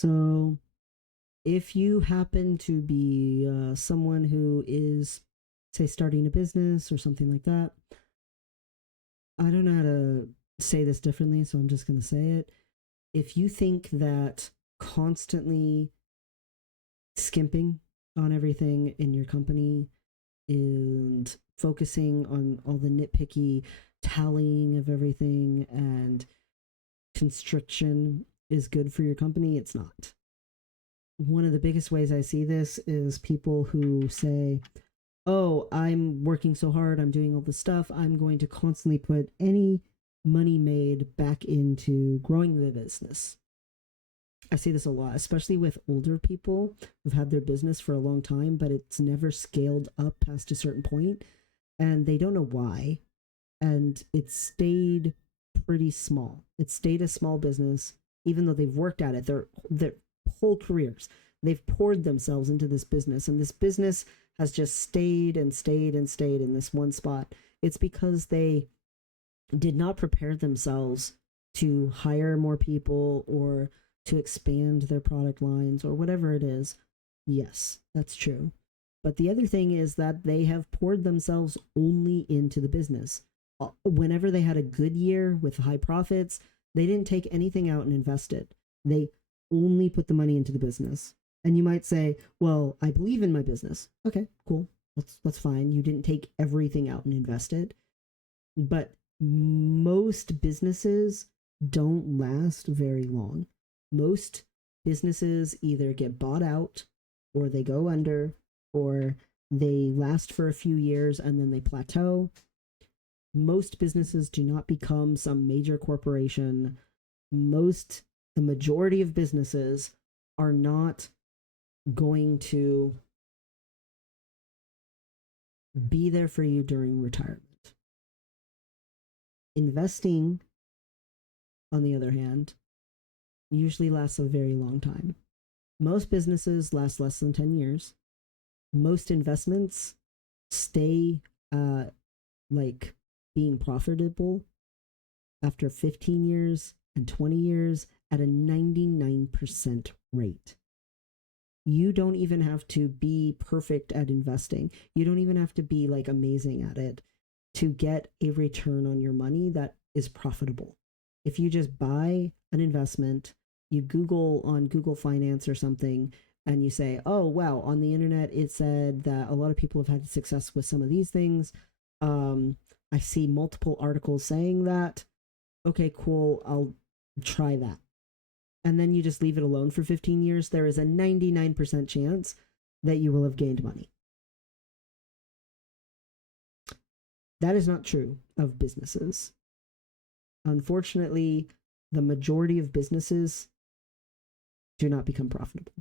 So, if you happen to be someone who is, say, starting a business or something like that, I don't know how to say this differently, so I'm just going to say it. If you think that constantly skimping on everything in your company and focusing on all the nitpicky tallying of everything and constriction is good for your company, it's not. One of the biggest ways I see this is people who say, oh, I'm working so hard, I'm doing all this stuff, I'm going to constantly put any money made back into growing the business. I see this a lot, especially with older people who've had their business for a long time, but it's never scaled up past a certain point, and they don't know why. And it stayed pretty small. It stayed a small business, even though they've worked at it their whole careers. They've poured themselves into this business, and this business has just stayed and stayed and stayed in this one spot. It's because they did not prepare themselves to hire more people or to expand their product lines or whatever it is. Yes, that's true. But the other thing is that they have poured themselves only into the business. Whenever they had a good year with high profits, they didn't take anything out and invest it. They only put the money into the business. And you might say, well, I believe in my business. Okay, cool. That's fine. You didn't take everything out and invest it. But most businesses don't last very long. Most businesses either get bought out or they go under or they last for a few years and then they plateau. Most businesses do not become some major corporation. The majority of businesses are not going to be there for you during retirement. Investing, on the other hand, usually lasts a very long time. Most businesses last less than 10 years. Most investments stay like being profitable after 15 years and 20 years at a 99% rate. You don't even have to be perfect at investing. You don't even have to be like amazing at it to get a return on your money that is profitable. If you just buy an investment, you Google on Google Finance or something, and you say, oh, wow, on the internet it said that a lot of people have had success with some of these things. I see multiple articles saying that. Okay, cool, I'll try that. And then you just leave it alone for 15 years, there is a 99% chance that you will have gained money. That is not true of businesses. Unfortunately, the majority of businesses do not become profitable.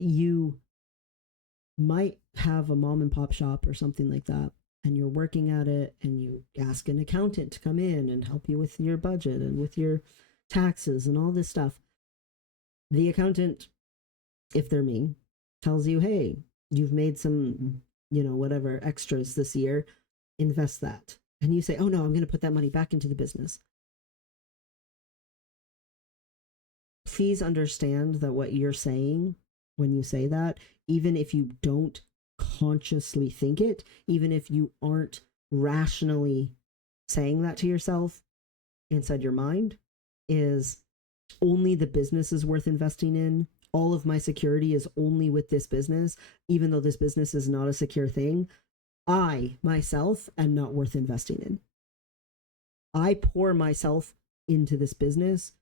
You might have a mom and pop shop or something like that, and you're working at it, and you ask an accountant to come in and help you with your budget and with your taxes and all this stuff. The accountant, if they're me, tells you, hey, you've made some, whatever extras this year, invest that. And you say, oh no, I'm going to put that money back into the business. Please understand that what you're saying when you say that, even if you don't consciously think it, even if you aren't rationally saying that to yourself inside your mind, is only the business is worth investing in. All of my security is only with this business, even though this business is not a secure thing. I, myself, am not worth investing in. I pour myself into this business,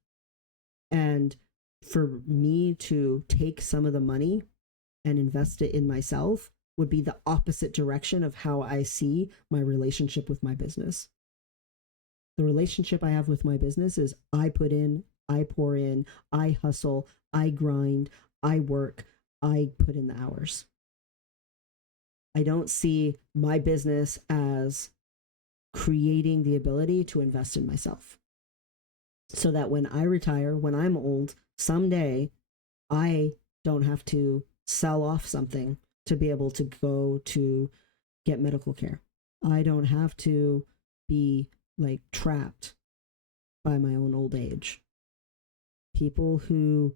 and for me to take some of the money and invest it in myself would be the opposite direction of how I see my relationship with my business. The relationship I have with my business is I put in, I pour in, I hustle, I grind, I work, I put in the hours. I don't see my business as creating the ability to invest in myself, so that when I retire, when I'm old, someday, I don't have to sell off something to be able to go to get medical care. I don't have to be like trapped by my own old age. people who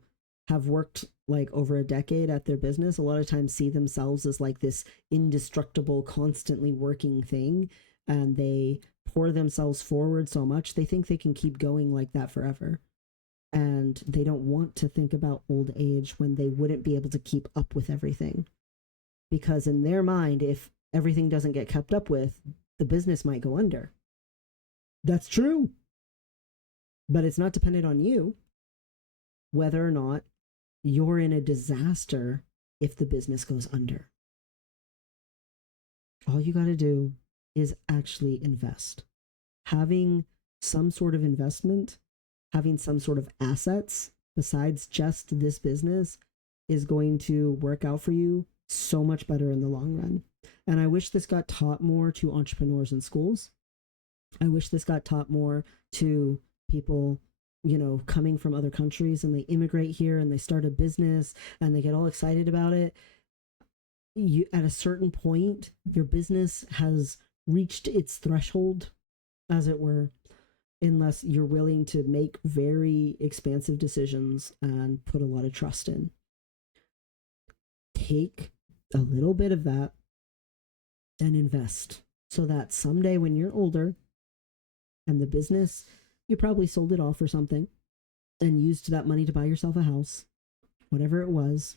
have worked like over a decade at their business a lot of times see themselves as like this indestructible, constantly working thing, and they pour themselves forward so much they think they can keep going like that forever. And they don't want to think about old age when they wouldn't be able to keep up with everything. Because in their mind, if everything doesn't get kept up with, the business might go under. That's true. But it's not dependent on you whether or not you're in a disaster if the business goes under. All you got to do is actually invest. Having some sort of investment, having some sort of assets besides just this business is going to work out for you so much better in the long run. And I wish this got taught more to entrepreneurs in schools. I wish this got taught more to people, you know, coming from other countries and they immigrate here and they start a business and they get all excited about it. You, at a certain point, your business has reached its threshold, as it were, unless you're willing to make very expansive decisions and put a lot of trust in. Take a little bit of that and invest so that someday when you're older and the business, you probably sold it off or something and used that money to buy yourself a house, whatever it was,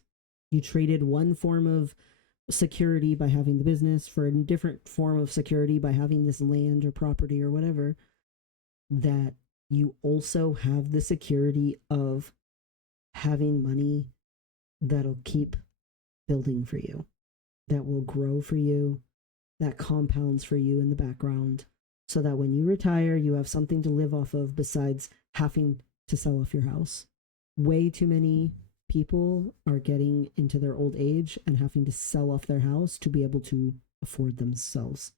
you traded one form of security by having the business for a different form of security by having this land or property or whatever, that you also have the security of having money that'll keep building for you, that will grow for you, that compounds for you in the background, so that when you retire, you have something to live off of besides having to sell off your house. Way too many people are getting into their old age and having to sell off their house to be able to afford themselves.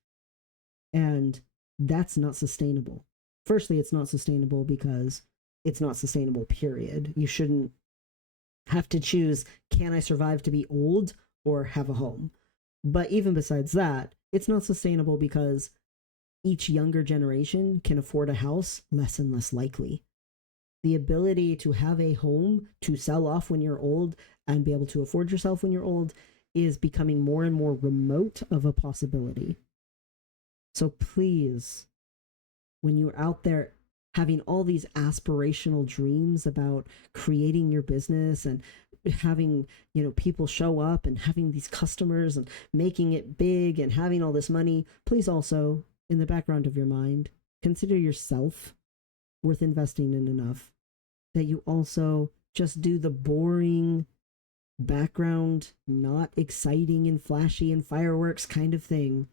And that's not sustainable. Firstly, it's not sustainable because it's not sustainable, period. You shouldn't have to choose, can I survive to be old or have a home? But even besides that, it's not sustainable because each younger generation can afford a house less and less likely. The ability to have a home to sell off when you're old and be able to afford yourself when you're old is becoming more and more remote of a possibility. So please, when you're out there having all these aspirational dreams about creating your business and having, you know, people show up and having these customers and making it big and having all this money, please also, in the background of your mind, consider yourself worth investing in enough that you also just do the boring background, not exciting and flashy and fireworks kind of thing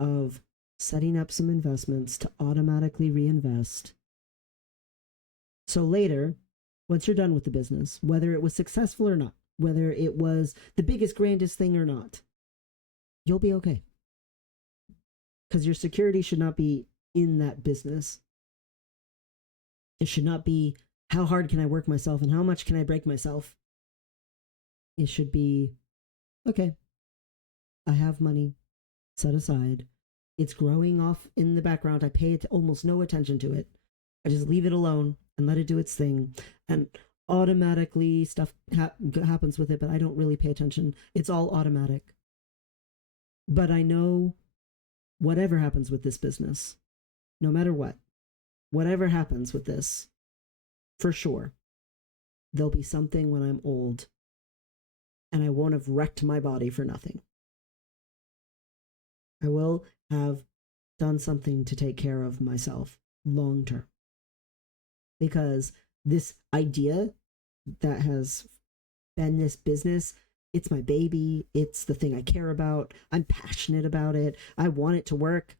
of setting up some investments to automatically reinvest. So later, once you're done with the business, whether it was successful or not, whether it was the biggest, grandest thing or not, you'll be okay. Because your security should not be in that business. It should not be, how hard can I work myself and how much can I break myself? It should be, okay, I have money set aside. It's growing off in the background. I pay it almost no attention to it. I just leave it alone and let it do its thing. And automatically stuff happens with it, but I don't really pay attention. It's all automatic. But I know whatever happens with this business, no matter what, whatever happens with this, for sure, there'll be something when I'm old and I won't have wrecked my body for nothing. I will have done something to take care of myself long term. Because this idea that has been this business, it's my baby, it's the thing I care about, I'm passionate about it, I want it to work.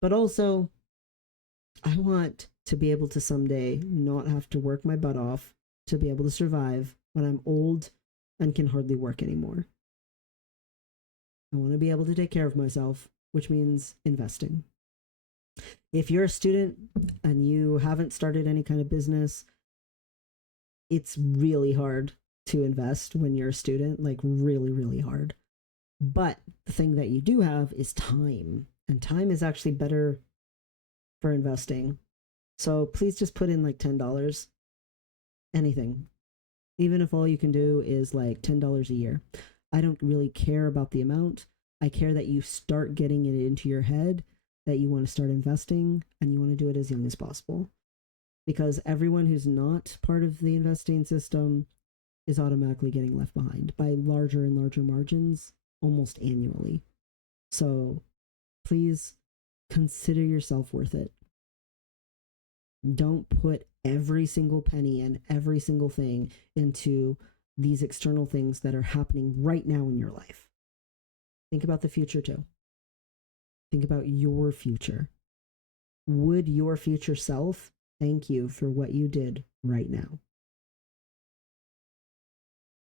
But also, I want to be able to someday not have to work my butt off to be able to survive when I'm old and can hardly work anymore. I want to be able to take care of myself, which means investing. If you're a student and you haven't started any kind of business, it's really hard to invest when you're a student, like really, really hard. But the thing that you do have is time, and time is actually better for investing. So please just put in like $10 anything. Even if all you can do is like $10 a year. I don't really care about the amount. I care that you start getting it into your head that you want to start investing and you want to do it as young as possible. Because everyone who's not part of the investing system is automatically getting left behind by larger and larger margins almost annually. So please consider yourself worth it. Don't put every single penny and every single thing into these external things that are happening right now in your life. Think about the future too. Think about your future. Would your future self thank you for what you did right now?